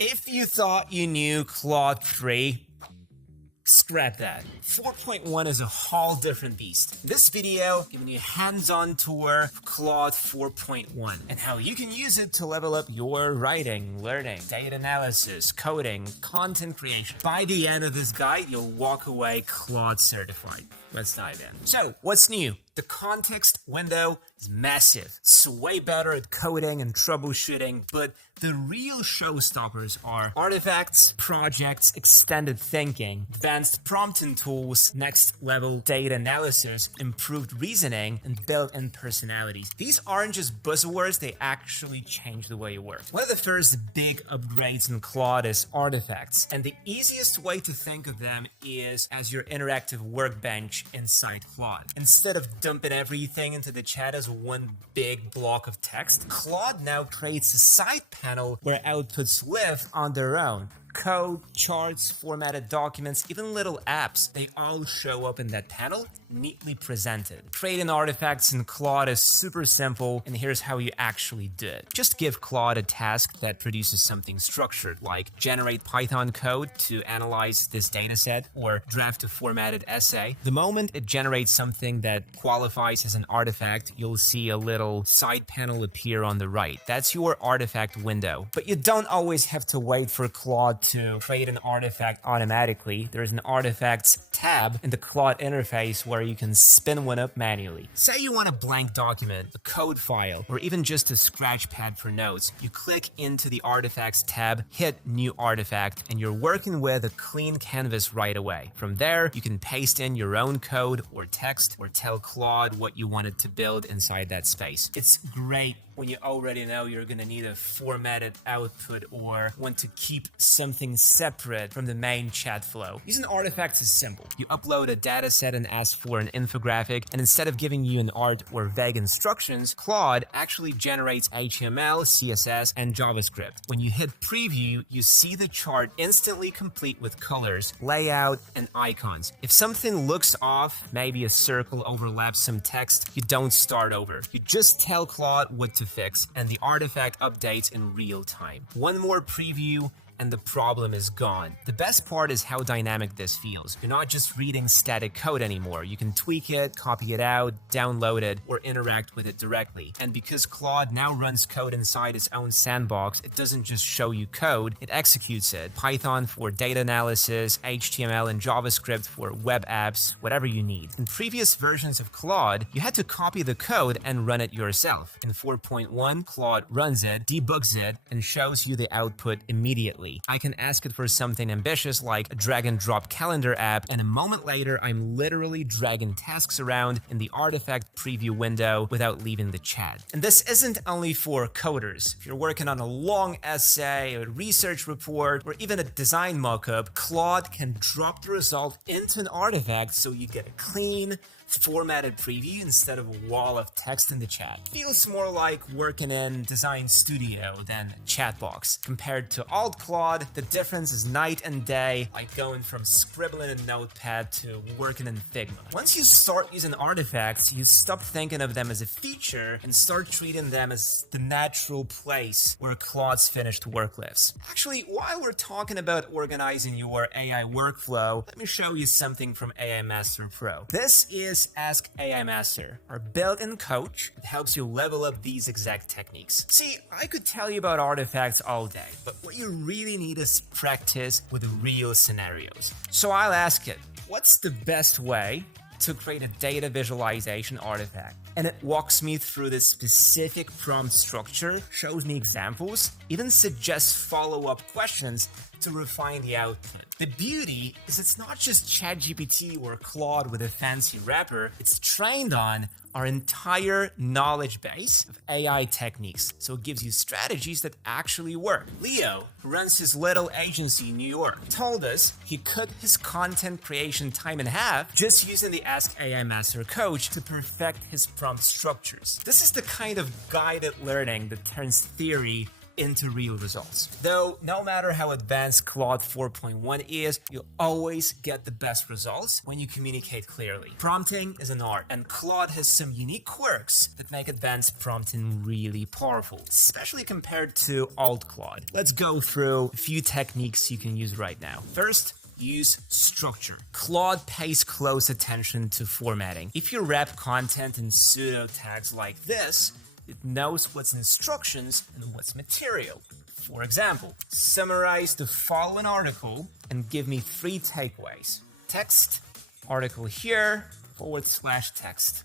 If you thought you knew Claude 3, scrap that. 4.1 is a whole different beast. This video giving you a hands-on tour of Claude 4.1 and how you can use it to level up your writing, learning, data analysis, coding, content creation. By the end of this guide, you'll walk away Claude certified. Let's dive in. So, what's new? The context window is massive. It's way better at coding and troubleshooting, but the real showstoppers are artifacts, projects, extended thinking, advanced prompting tools, next level data analysis, improved reasoning, and built-in personalities. These aren't just buzzwords, they actually change the way you work. One of the first big upgrades in Claude is artifacts, and the easiest way to think of them is as your interactive workbench inside Claude. Instead of dumping everything into the chat as one big block of text, Claude now creates a side panel where outputs live on their own. Code, charts, formatted documents, even little apps, they all show up in that panel, neatly presented. Creating artifacts in Claude is super simple, and here's how you actually do it. Just give Claude a task that produces something structured, like generate Python code to analyze this dataset or draft a formatted essay. The moment it generates something that qualifies as an artifact, you'll see a little side panel appear on the right. That's your artifact window. But you don't always have to wait for Claude to create an artifact automatically. There's an artifacts tab in the Claude interface where you can spin one up manually. Say you want a blank document, a code file, or even just a scratch pad for notes. You click into the artifacts tab, hit new artifact, and you're working with a clean canvas right away. From there, you can paste in your own code or text or tell Claude what you wanted to build inside that space. It's great when you already know you're gonna need a formatted output or want to keep something separate from the main chat flow. Using artifacts is simple. You upload a dataset and ask for an infographic, and instead of giving you an art or vague instructions, Claude actually generates HTML, CSS, and JavaScript. When you hit preview, you see the chart instantly complete with colors, layout, and icons. If something looks off, maybe a circle overlaps some text, you don't start over. You just tell Claude what to fix, and the artifact updates in real time. One more preview and the problem is gone. The best part is how dynamic this feels. You're not just reading static code anymore. You can tweak it, copy it out, download it, or interact with it directly. And because Claude now runs code inside its own sandbox, it doesn't just show you code, it executes it. Python for data analysis, HTML and JavaScript for web apps, whatever you need. In previous versions of Claude, you had to copy the code and run it yourself. In 4.1, Claude runs it, debugs it, and shows you the output immediately. I can ask it for something ambitious like a drag and drop calendar app, and a moment later I'm literally dragging tasks around in the artifact preview window without leaving the chat. And this isn't only for coders. If you're working on a long essay, a research report, or even a design mockup, Claude can drop the result into an artifact so you get a clean, formatted preview instead of a wall of text in the chat. Feels more like working in Design Studio than a chat box. Compared to old Claude, the difference is night and day, like going from scribbling in Notepad to working in Figma. Once you start using artifacts, you stop thinking of them as a feature and start treating them as the natural place where Claude's finished work lives. Actually, while we're talking about organizing your AI workflow, let me show you something from AI Master Pro. This is Ask AI Master, our built-in coach that helps you level up these exact techniques. See, I could tell you about artifacts all day, but what you really need is practice with real scenarios. So I'll ask it, what's the best way to create a data visualization artifact? And it walks me through the specific prompt structure, shows me examples, even suggests follow-up questions to refine the output. The beauty is it's not just ChatGPT or Claude with a fancy wrapper, it's trained on our entire knowledge base of AI techniques, so it gives you strategies that actually work. Leo, who runs his little agency in New York, told us he cut his content creation time in half just using the Ask AI Master Coach to perfect his prompt structures. This is the kind of guided learning that turns theory into real results. Though, no matter how advanced Claude 4.1 is, you'll always get the best results when you communicate clearly. Prompting is an art, and Claude has some unique quirks that make advanced prompting really powerful, especially compared to old Claude. Let's go through a few techniques you can use right now. First, use structure. Claude pays close attention to formatting. If you wrap content in pseudo tags like this, it knows what's instructions and what's material. For example, summarize the following article and give me 3 takeaways. Text, article here, / text.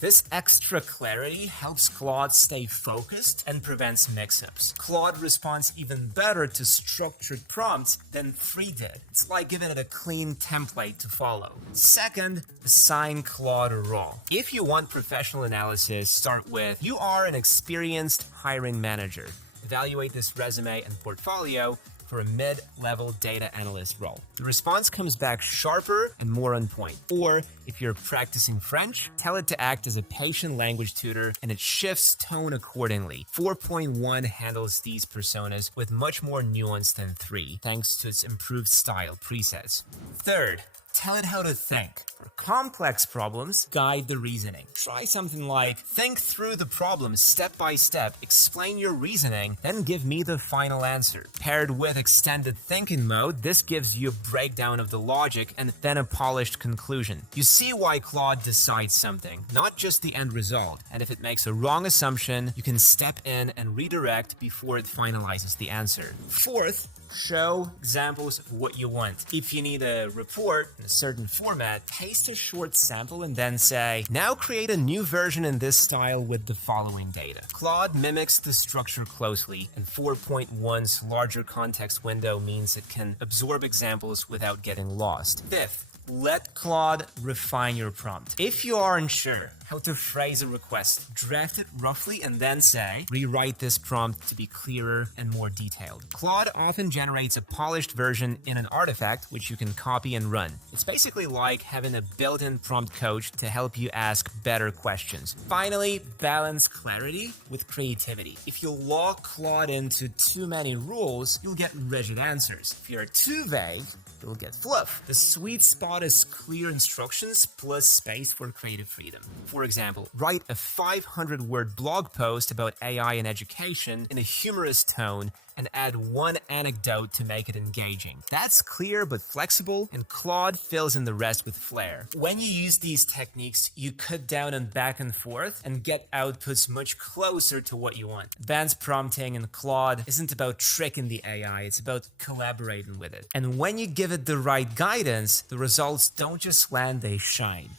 This extra clarity helps Claude stay focused and prevents mix-ups. Claude responds even better to structured prompts than 3 did. It's like giving it a clean template to follow. Second, assign Claude a role. If you want professional analysis, start with, you are an experienced hiring manager. Evaluate this resume and portfolio for a mid-level data analyst role. The response comes back sharper and more on point. Or, if you're practicing French, tell it to act as a patient language tutor and it shifts tone accordingly. 4.1 handles these personas with much more nuance than 3, thanks to its improved style presets. Third, tell it how to think. For complex problems, guide the reasoning. Try something like, think through the problem step by step, explain your reasoning, then give me the final answer. Paired with extended thinking mode, this gives you a breakdown of the logic and then a polished conclusion. You see why Claude decides something, not just the end result. And if it makes a wrong assumption, you can step in and redirect before it finalizes the answer. Fourth, show examples of what you want. If you need a report in a certain format, paste a short sample and then say, now create a new version in this style with the following data. Claude mimics the structure closely, and 4.1's larger context window means it can absorb examples without getting lost. Fifth, let Claude refine your prompt. If you aren't sure how to phrase a request, draft it roughly and then say, rewrite this prompt to be clearer and more detailed. Claude often generates a polished version in an artifact which you can copy and run. It's basically like having a built-in prompt coach to help you ask better questions. Finally, balance clarity with creativity. If you lock Claude into too many rules, you'll get rigid answers. If you're too vague, you'll get fluff. The sweet spot is clear instructions plus space for creative freedom. For example, write a 500-word blog post about AI in education in a humorous tone and add 1 anecdote to make it engaging. That's clear but flexible, and Claude fills in the rest with flair. When you use these techniques, you cut down on back and forth and get outputs much closer to what you want. Advanced prompting in Claude isn't about tricking the AI, it's about collaborating with it. And when you give it the right guidance, the results don't just land, they shine.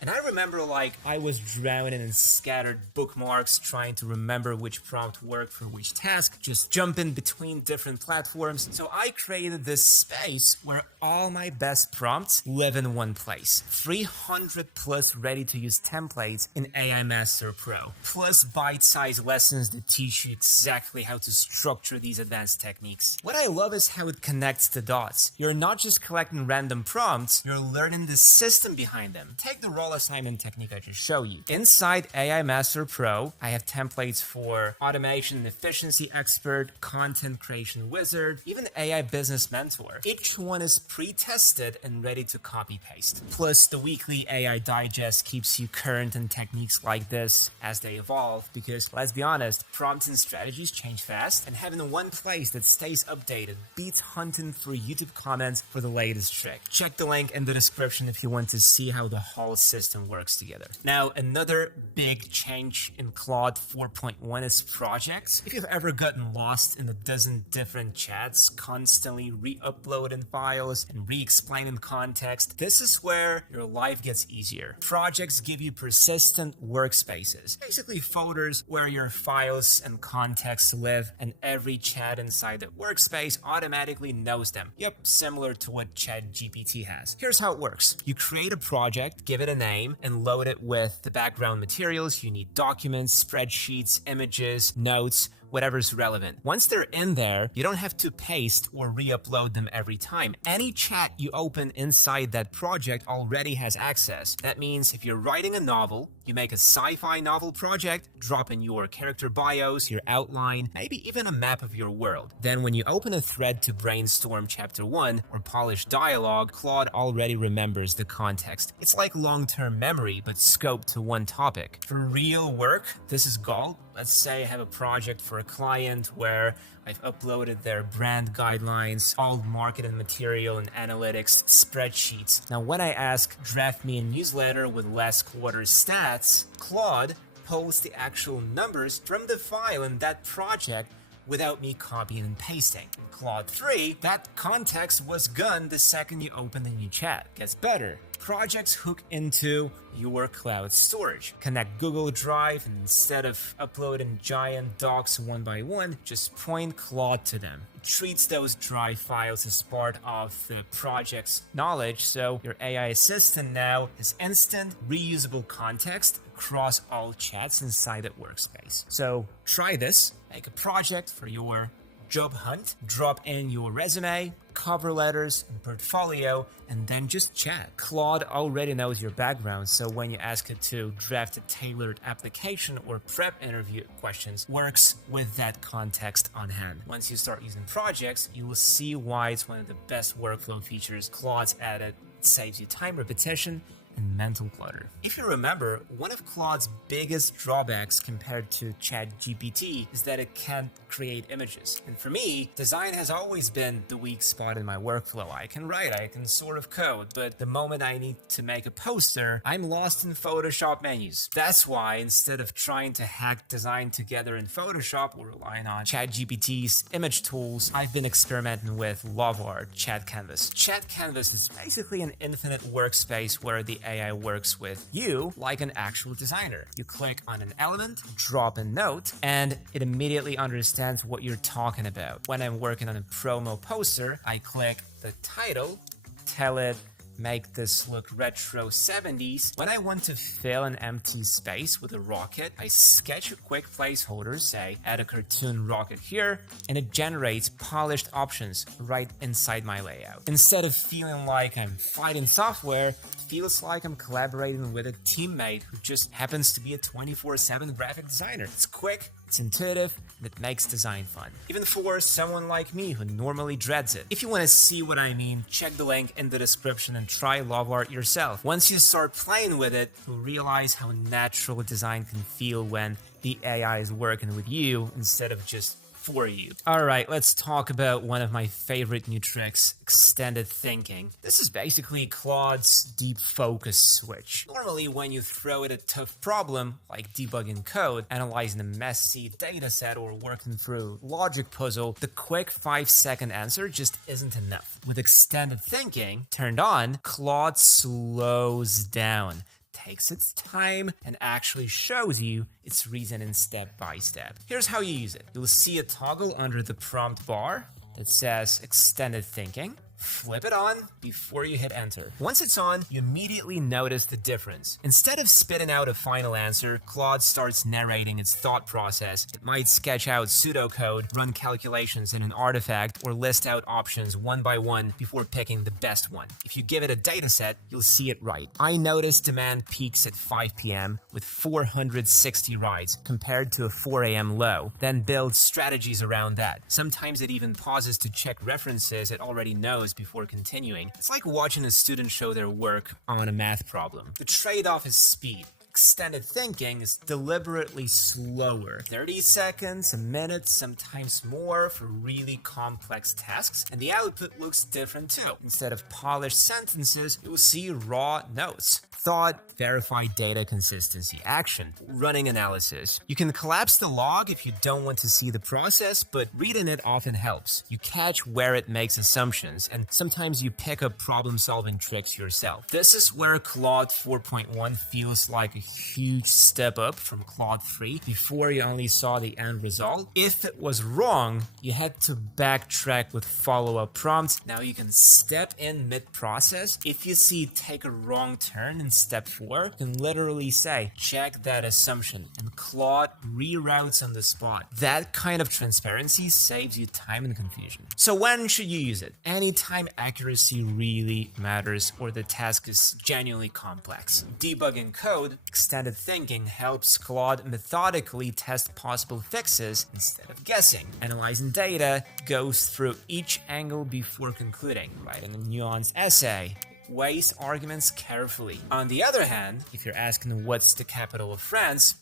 And I remember I was drowning in scattered bookmarks trying to remember which prompt worked for which task, just jumping between different platforms. So I created this space where all my best prompts live in one place. 300 plus ready-to-use templates in AI Master Pro, plus bite-sized lessons that teach you exactly how to structure these advanced techniques. What I love is how it connects the dots. You're not just collecting random prompts, you're learning the system behind them. Take the role assignment technique I just showed you. Inside AI Master Pro, I have templates for automation and efficiency expert, content creation wizard, even AI business mentor. Each one is pre-tested and ready to copy-paste. Plus, the weekly AI digest keeps you current in techniques like this as they evolve, because let's be honest, prompts and strategies change fast, and having one place that stays updated beats hunting through YouTube comments for the latest trick. Check the link in the description if you want to see how the whole system works together. Now, another big change in Claude 4.1 is projects. If you've ever gotten lost in a dozen different chats, constantly re-uploading files and re-explaining context, this is where your life gets easier. Projects give you persistent workspaces, basically folders where your files and context live, and every chat inside the workspace automatically knows them. Yep, similar to what ChatGPT has. Here's how it works. You create a project, give it a name, and load it with the background materials. You need documents, spreadsheets, images, notes, whatever's relevant. Once they're in there, you don't have to paste or re-upload them every time. Any chat you open inside that project already has access. That means if you're writing a novel, you make a sci-fi novel project, drop in your character bios, your outline, maybe even a map of your world. Then when you open a thread to brainstorm chapter 1 or polish dialogue, Claude already remembers the context. It's like long-term memory, but scoped to one topic. For real work, this is gold. Let's say I have a project for a client where I've uploaded their brand guidelines, all marketing material and analytics spreadsheets. Now, when I ask, draft me a newsletter with last quarter's stats, Claude pulls the actual numbers from the file in that project without me copying and pasting. In Claude 3, that context was gone the second you open the new chat. Gets better. Projects hook into your cloud storage. Connect Google Drive, and instead of uploading giant docs one by one, just point Claude to them. It treats those Drive files as part of the project's knowledge, so your AI assistant now has instant, reusable context across all chats inside that workspace. So try this. Make a project for your job hunt, drop in your resume, cover letters, and portfolio, and then just chat. Claude already knows your background, so when you ask it to draft a tailored application or prep interview questions, works with that context on hand. Once you start using projects, you will see why it's one of the best workflow features Claude's added. It saves you time, repetition, and mental clutter. If you remember, one of Claude's biggest drawbacks compared to ChatGPT is that it can't create images. And for me, design has always been the weak spot in my workflow. I can write, I can sort of code, but the moment I need to make a poster, I'm lost in Photoshop menus. That's why instead of trying to hack design together in Photoshop or relying on ChatGPT's image tools, I've been experimenting with LoveArt Chat Canvas. Chat Canvas is basically an infinite workspace where the AI works with you like an actual designer. You click on an element, drop a note, and it immediately understands what you're talking about. When I'm working on a promo poster, I click the title, tell it, make this look retro 70s. When I want to fill an empty space with a rocket, I sketch a quick placeholder, say add a cartoon rocket here, and it generates polished options right inside my layout. Instead of feeling like I'm fighting software, it feels like I'm collaborating with a teammate who just happens to be a 24/7 graphic designer. It's quick, it's intuitive, and it makes design fun. Even for someone like me who normally dreads it. If you want to see what I mean, check the link in the description and try LoveArt yourself. Once you start playing with it, you'll realize how natural design can feel when the AI is working with you instead of just for you. Alright, let's talk about one of my favorite new tricks, extended thinking. This is basically Claude's deep focus switch. Normally, when you throw it a tough problem, like debugging code, analyzing a messy dataset, or working through logic puzzle, the quick 5-second answer just isn't enough. With extended thinking turned on, Claude slows down, takes its time, and actually shows you its reasoning step by step. Here's how you use it. You'll see a toggle under the prompt bar that says extended thinking. Flip it on before you hit enter. Once it's on, you immediately notice the difference. Instead of spitting out a final answer, Claude starts narrating its thought process. It might sketch out pseudocode, run calculations in an artifact, or list out options one by one before picking the best one. If you give it a dataset, you'll see it right. I noticed demand peaks at 5 p.m. with 460 rides compared to a 4 a.m. low, then builds strategies around that. Sometimes it even pauses to check references it already knows before continuing. It's like watching a student show their work on a math problem. The trade-off is speed. Extended thinking is deliberately slower. 30 seconds, a minute, sometimes more for really complex tasks, and the output looks different too. Instead of polished sentences, you will see raw notes. Thought, verified data consistency, action, running analysis. You can collapse the log if you don't want to see the process, but reading it often helps. You catch where it makes assumptions, and sometimes you pick up problem-solving tricks yourself. This is where Claude 4.1 feels like a huge step up from Claude 3. Before, you only saw the end result. If it was wrong, you had to backtrack with follow-up prompts. Now you can step in mid-process. If you see take a wrong turn and step 4, you can literally say, check that assumption, and Claude reroutes on the spot. That kind of transparency saves you time and confusion. So when should you use it? Anytime accuracy really matters or the task is genuinely complex. Debugging code, extended thinking helps Claude methodically test possible fixes instead of guessing. Analyzing data goes through each angle before concluding. Writing a nuanced essay weighs arguments carefully. On the other hand, if you're asking what's the capital of France,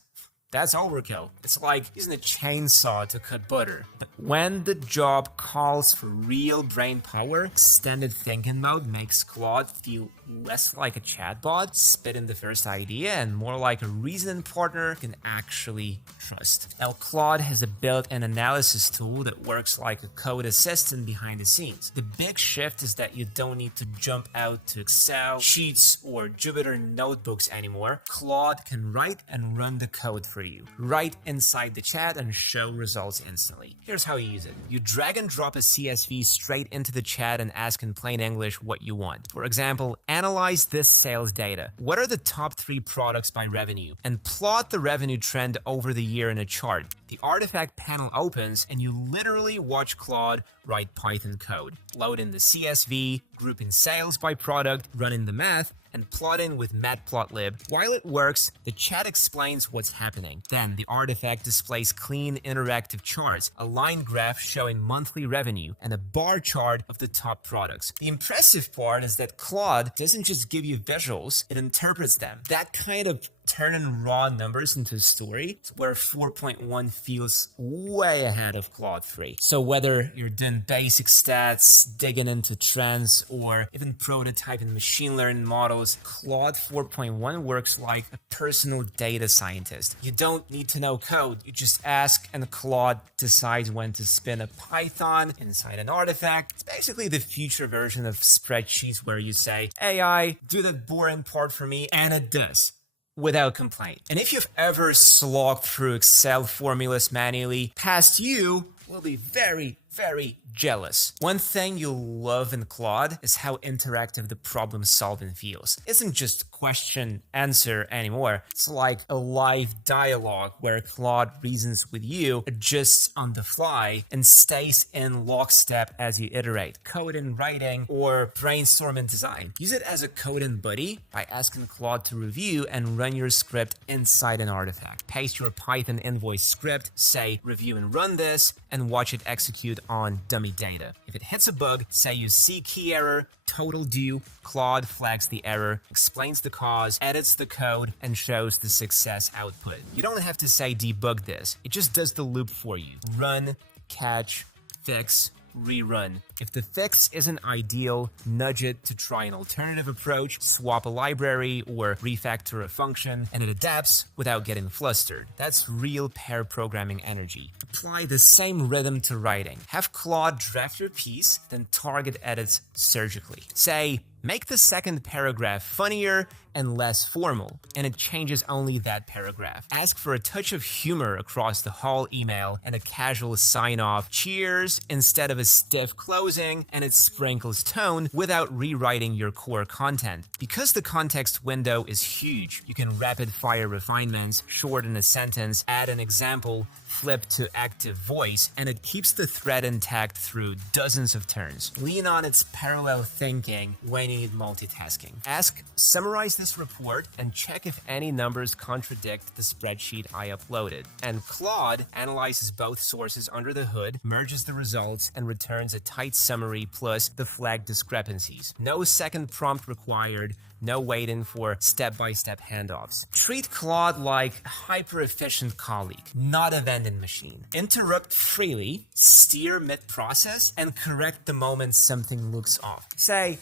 that's overkill. It's like using a chainsaw to cut butter. But when the job calls for real brain power, extended thinking mode makes Claude feel less like a chatbot, spit in the first idea, and more like a reasoning partner you can actually trust. Now, Claude has a built-in analysis tool that works like a code assistant behind the scenes. The big shift is that you don't need to jump out to Excel, Sheets, or Jupyter notebooks anymore. Claude can write and run the code for you, right inside the chat and show results instantly. Here's how you use it. You drag and drop a CSV straight into the chat and ask in plain English what you want. For example, analyze this sales data. What are the top 3 products by revenue? And plot the revenue trend over the year in a chart. The artifact panel opens and you literally watch Claude write Python code. Load in the CSV, group in sales by product, run in the math, and plot in with matplotlib. While it works, the chat explains what's happening. Then the artifact displays clean interactive charts, a line graph showing monthly revenue, and a bar chart of the top products. The impressive part is that Claude doesn't just give you visuals, it interprets them. That kind of turning raw numbers into a story is where 4.1 feels way ahead of Claude 3. So whether you're doing basic stats, digging into trends, or even prototyping machine learning models, Claude 4.1 works like a personal data scientist. You don't need to know code, you just ask and Claude decides when to spin a Python inside an artifact. It's basically the future version of spreadsheets where you say, AI, do that boring part for me, and it does. Without complaint. And if you've ever slogged through Excel formulas manually, past you will be very, very jealous. One thing you'll love in Claude is how interactive the problem solving feels. It isn't just question answer anymore. It's like a live dialogue where Claude reasons with you, adjusts on the fly, and stays in lockstep as you iterate, code and writing, or brainstorm and design. Use it as a code and buddy by asking Claude to review and run your script inside an artifact. Paste your Python invoice script, say review and run this, and watch it execute on dummy data. If it hits a bug, say you see key error, total due, Claude flags the error, explains the cause, edits the code, and shows the success output. You don't have to say debug this, it just does the loop for you. Run, catch, fix, rerun. If the fix isn't ideal, nudge it to try an alternative approach, swap a library, or refactor a function, and it adapts without getting flustered. That's real pair programming energy. Apply the same rhythm to writing. Have Claude draft your piece, then target edits surgically. Say, make the second paragraph funnier and less formal, and it changes only that paragraph. Ask for a touch of humor across the whole email and a casual sign-off, cheers, instead of a stiff closing, and it sprinkles tone without rewriting your core content. Because the context window is huge, you can rapid-fire refinements, shorten a sentence, add an example, flip to active voice, and it keeps the thread intact through dozens of turns. Lean on its parallel thinking when you need multitasking. Ask, summarize this report and check if any numbers contradict the spreadsheet I uploaded. And Claude analyzes both sources under the hood, merges the results, and returns a tight summary plus the flagged discrepancies. No second prompt required, no waiting for step-by-step handoffs. Treat Claude like a hyper-efficient colleague, not a vending machine. Interrupt freely, steer mid-process, and correct the moment something looks off. Say,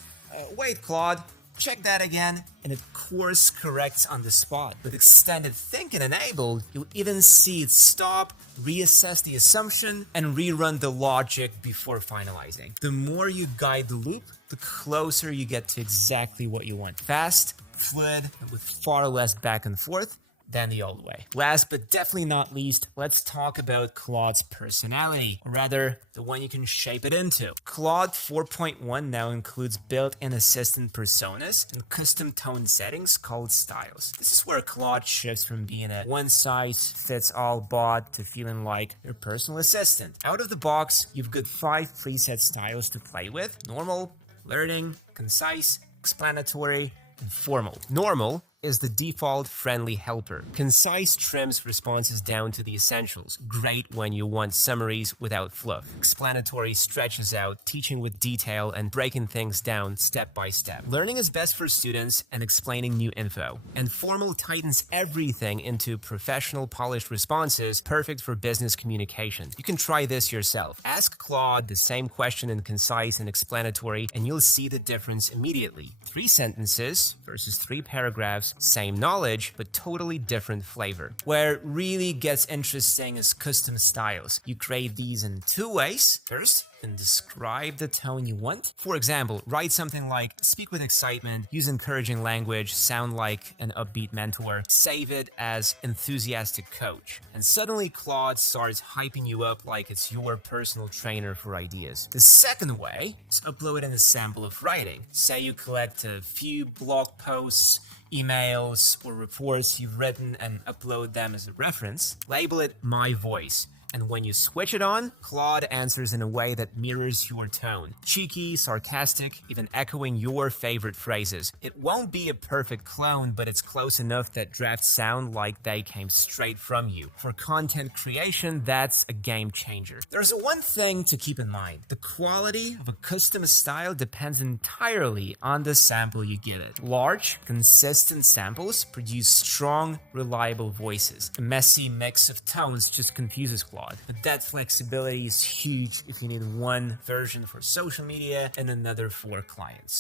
wait Claude, check that again, and it course corrects on the spot. With extended thinking enabled, you'll even see it stop, reassess the assumption, and rerun the logic before finalizing. The more you guide the loop, the closer you get to exactly what you want. Fast, fluid, and with far less back and forth. than the old way. Last but definitely not least, let's talk about Claude's personality, or rather, the one you can shape it into. Claude 4.1 now includes built-in assistant personas and custom tone settings called styles. This is where Claude shifts from being a one-size-fits-all bot to feeling like your personal assistant. Out of the box, you've got 5 preset styles to play with: normal, learning, concise, explanatory, and formal. Normal is the default friendly helper. Concise trims responses down to the essentials. Great when you want summaries without fluff. Explanatory stretches out, teaching with detail and breaking things down step by step. Learning is best for students and explaining new info. And formal tightens everything into professional, polished responses, perfect for business communication. You can try this yourself. Ask Claude the same question in concise and explanatory, and you'll see the difference immediately. 3 sentences versus 3 paragraphs, same knowledge, but totally different flavor. Where it really gets interesting is custom styles. You create these in 2 ways. First, you can describe the tone you want. For example, write something like, speak with excitement, use encouraging language, sound like an upbeat mentor, save it as enthusiastic coach. And suddenly Claude starts hyping you up like it's your personal trainer for ideas. The second way is upload in a sample of writing. Say you collect a few blog posts, emails, or reports you've written and upload them as a reference. Label it My Voice. And when you switch it on, Claude answers in a way that mirrors your tone. Cheeky, sarcastic, even echoing your favorite phrases. It won't be a perfect clone, but it's close enough that drafts sound like they came straight from you. For content creation, that's a game changer. There's one thing to keep in mind. The quality of a custom style depends entirely on the sample you give it. Large, consistent samples produce strong, reliable voices. A messy mix of tones just confuses Claude. But that flexibility is huge if you need one version for social media and another for clients.